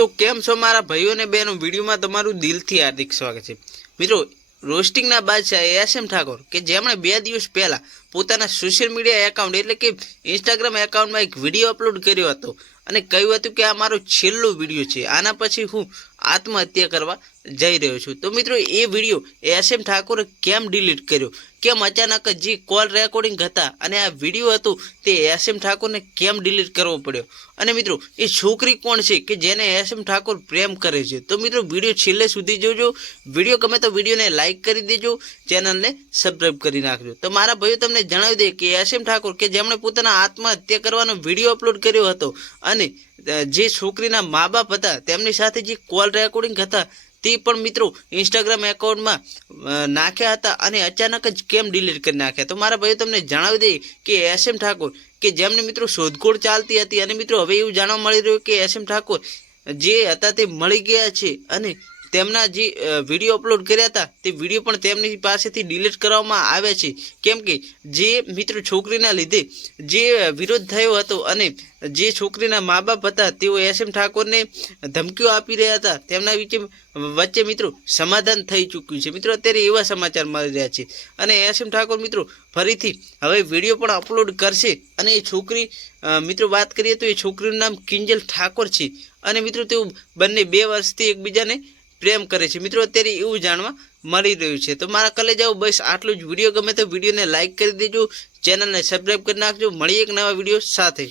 તો કેમ છો મારા ભાઈઓ અને બહેનો? વિડીયોમાં તમારું દિલથી હાર્દિક સ્વાગત છે. મિત્રો, રોસ્ટિંગના બાદશાહ એસ એમ ઠાકોર કે જેમણે બે દિવસ પહેલાં પોતાના સોશિયલ મીડિયા એકાઉન્ટ એટલે કે ઇન્સ્ટાગ્રામ એકાઉન્ટમાં એક વીડિયો અપલોડ કર્યો હતો. અને કહ્યું હતું કે આ મારો છેલ્લો વીડિયો છે. આના પછી હું આત્મહત્યા કરવા જઈ રહ્યો છું. તો મિત્રો, એ વીડિયો એસ એમ ઠાકોરે કેમ ડિલીટ કર્યો? કેમ અચાનક જ કોલ રેકોર્ડિંગ હતા અને આ વીડિયો હતો, તે એસ એમ ઠાકોરને કેમ ડિલીટ કરવો પડ્યો? અને મિત્રો, એ છોકરી કોણ છે કે જેને એસ એમ ઠાકોર પ્રેમ કરે છે? તો મિત્રો વીડિયો છેલ્લે સુધી જોજો. વીડિયો ગમે તો વિડીયોને લાઇક કરી દેજો. ચેનલને સબસ્ક્રાઈબ કરી નાખજો. તો મારા ભાઈઓ, તમને જણાવી દે કે એસ એમ ઠાકોર કે જેમણે પોતાના આત્મહત્યા કરવાનો વીડિયો અપલોડ કર્યો હતો અને જે છોકરીના મા બાપ હતા, તેમની સાથે જે કોલ રેકોર્ડિંગ હતા, તે પણ મિત્રો ઇન્સ્ટાગ્રામ એકાઉન્ટમાં નાખ્યા હતા અને અચાનક જ કેમ ડિલીટ કરી નાખ્યા. તો મારા ભાઈઓ, તમને જણાવી દઈએ કે એસ એમ ઠાકોર કે જેમને મિત્રો શોધખોળ ચાલતી હતી અને મિત્રો હવે એવું જાણવા મળી રહ્યું કે એસ એમ ઠાકોર જે હતા તે મળી ગયા છે અને તેમના જે વીડિયો અપલોડ કર્યા હતા, તે વીડિયો પણ તેમની પાસેથી ડિલીટ કરવામાં આવ્યા છે. કેમ કે, જે મિત્રો છોકરીના લીધે જે વિરોધ થયો હતો અને જે છોકરીના મા બાપ હતા, તેઓ એસ એમ ઠાકોરને ધમકીઓ આપી રહ્યા હતા, તેમના વિચે, વચ્ચે મિત્રો સમાધાન થઈ ચૂક્યું છે. મિત્રો, અત્યારે એવા સમાચાર મળી રહ્યા છે. અને એસ એમ ઠાકોર મિત્રો ફરીથી હવે વીડિયો પણ અપલોડ કરશે અને એ છોકરી મિત્રો વાત કરીએ તો એ છોકરીનું નામ કિંજલ ઠાકોર છે. અને મિત્રો તેઓ બંને બે વર્ષથી એકબીજાને પ્રેમ કરે છે. મિત્રો, અત્યારે એવું જાણવા મળી રહ્યું છે. તો મારા કલે જાઓ બસ આટલું જ. વીડિયો ગમે તો વિડીયોને લાઇક કરી દેજો. ચેનલને સબસ્ક્રાઈબ કરી નાખજો. મળીએ એક નવા વીડિયો સાથે.